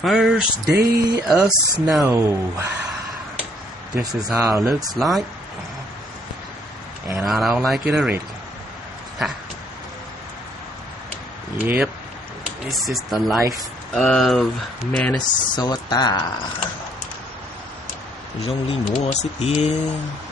First day of snow. This is how it looks like. And I don't like it already. Ha. Yep. This is the life of Minnesota. J'only know c'est bien.